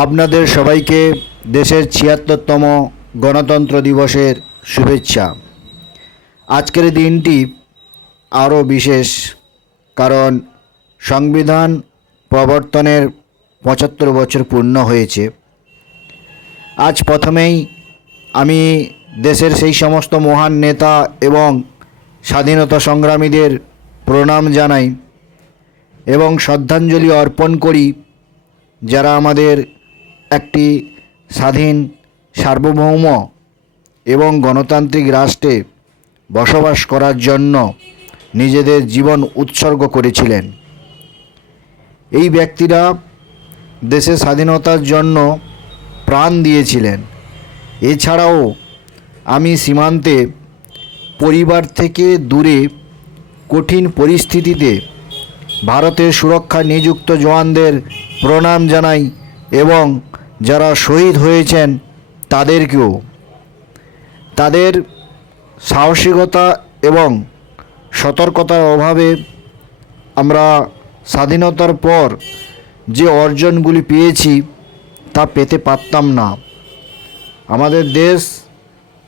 আপনাদের সবাইকে দেশের ৭৬তম গণতন্ত্র দিবসের শুভেচ্ছা। আজকের দিনটি আরও বিশেষ, কারণ সংবিধান প্রবর্তনের ৭৫ বছর পূর্ণ হয়েছে। আজ প্রথমেই আমি দেশের সেই সমস্ত মহান নেতা এবং স্বাধীনতা সংগ্রামীদের প্রণাম জানাই এবং শ্রদ্ধাঞ্জলি অর্পণ করি, যারা আমাদের একটি স্বাধীন, সার্বভৌম এবং গণতান্ত্রিক রাষ্ট্রে বসবাস করার জন্য নিজেদের জীবন উৎসর্গ করেছিলেন। এই ব্যক্তিরা দেশের স্বাধীনতার জন্য প্রাণ দিয়েছিলেন। এছাড়াও আমি সীমান্তে পরিবার থেকে দূরে কঠিন পরিস্থিতিতে ভারতের সুরক্ষা নিযুক্ত জওয়ানদের প্রণাম জানাই এবং যারা শহীদ হয়েছেন তাদেরকেও। তাদের সাহসিকতা এবং সতর্কতার অভাবে আমরা স্বাধীনতার পর যে অর্জনগুলি পেয়েছি তা পেতে পারতাম না। আমাদের দেশ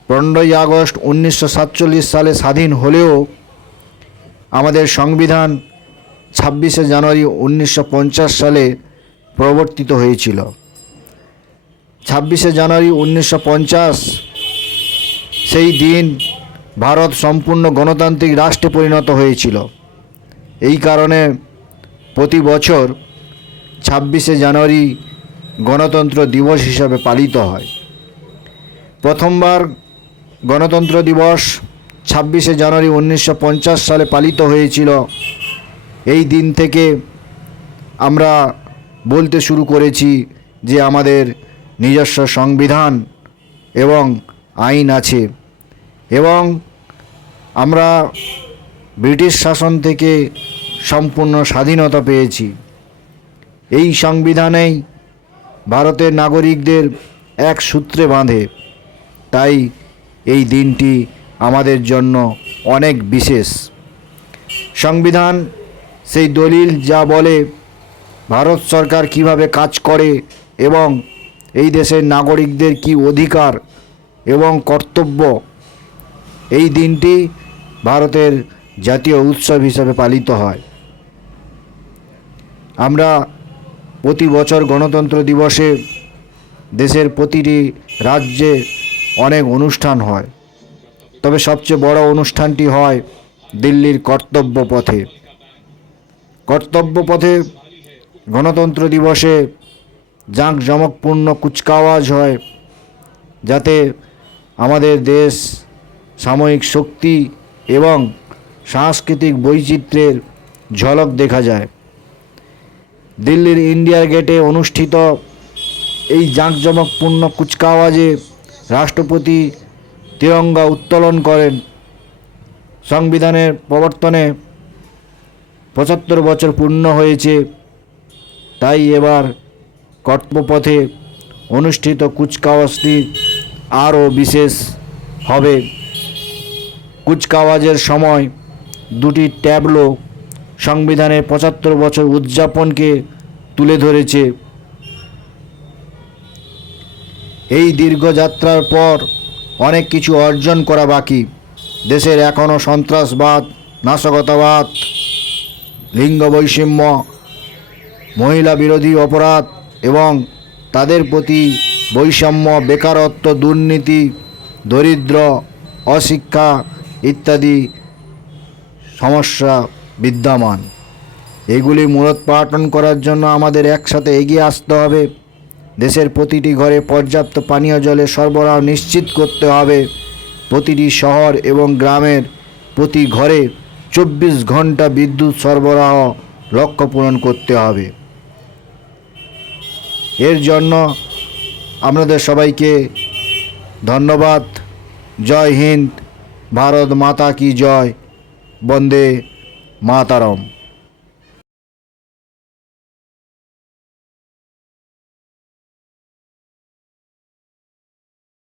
15ই আগস্ট 1947 সালে স্বাধীন হলেও আমাদের সংবিধান 26শে জানুয়ারি 1950 সালে প্রবর্তিত হয়েছিল। 26শে জানুয়ারি 1950 সেই দিন ভারত সম্পূর্ণ গণতান্ত্রিক রাষ্ট্রে পরিণত হয়েছিল। এই কারণে প্রতি বছর 26শে জানুয়ারি গণতন্ত্র দিবস হিসাবে পালিত হয়। প্রথমবার গণতন্ত্র দিবস 26শে জানুয়ারি 1950 সালে পালিত হয়েছিল। এই দিন থেকে আমরা বলতে শুরু করেছি যে আমাদের নিজস্ব সংবিধান এবং আইন আছে এবং আমরা ব্রিটিশ শাসন থেকে সম্পূর্ণ স্বাধীনতা পেয়েছি। এই সংবিধানেই ভারতের নাগরিকদের এক সূত্রে বাঁধে। তাই এই দিনটি আমাদের জন্য অনেক বিশেষ। সংবিধান সেই দলিল যা বলে ভারত সরকার কিভাবে কাজ করে এবং এই দেশের নাগরিকদের কি অধিকার এবং কর্তব্য। এই দিনটি ভারতের জাতীয় উৎসব হিসাবে পালিত হয়। আমরা প্রতি বছর গণতন্ত্র দিবসে দেশের প্রতিটি রাজ্যে অনেক অনুষ্ঠান হয়, তবে সবচেয়ে বড় অনুষ্ঠানটি হয় দিল্লির কর্তব্য পথে। কর্তব্য পথে গণতন্ত্র দিবসে জাঁকজমকপূর্ণ কুচকাওয়াজ হয়, যাতে আমাদের দেশ সাময়িক শক্তি এবং সাংস্কৃতিক বৈচিত্র্যের ঝলক দেখা যায়। দিল্লির ইন্ডিয়া গেটে অনুষ্ঠিত এই জাঁকজমকপূর্ণ কুচকাওয়াজে রাষ্ট্রপতি তিরঙ্গা উত্তোলন করেন। সংবিধানের প্রবর্তনে 75 বছর পূর্ণ হয়েছে, তাই এবার কর্তব্যপথে অনুষ্ঠিত কুচকাওয়াজটি আরও বিশেষ হবে। কুচকাওয়াজের সময় দুটি ট্যাবলো সংবিধানের 75 বছর উদযাপনকে তুলে ধরেছে। এই দীর্ঘ যাত্রার পর অনেক কিছু অর্জন করা বাকি। দেশের এখনও সন্ত্রাসবাদ, নাশকতাবাদ, লিঙ্গ বৈষম্য, মহিলা বিরোধী অপরাধ এবং তাদের প্রতি বৈষম্য, বেকারত্ব, দুর্নীতি, দরিদ্র, অশিক্ষা ইত্যাদি সমস্যা বিদ্যমান। এগুলি মূলোৎপাটন করার জন্য আমাদের একসাথে এগিয়ে আসতে হবে। দেশের প্রতিটি ঘরে পর্যাপ্ত পানীয় জলের সরবরাহ নিশ্চিত করতে হবে। প্রতিটি শহর এবং গ্রামের প্রতি ঘরে 24 ঘন্টা বিদ্যুৎ সরবরাহ লক্ষ্য পূরণ করতে হবে। এর জন্য আপনাদের সবাইকে ধন্যবাদ। জয় হিন্দ, ভারত মাতা কি জয়, বন্দে মাতারম।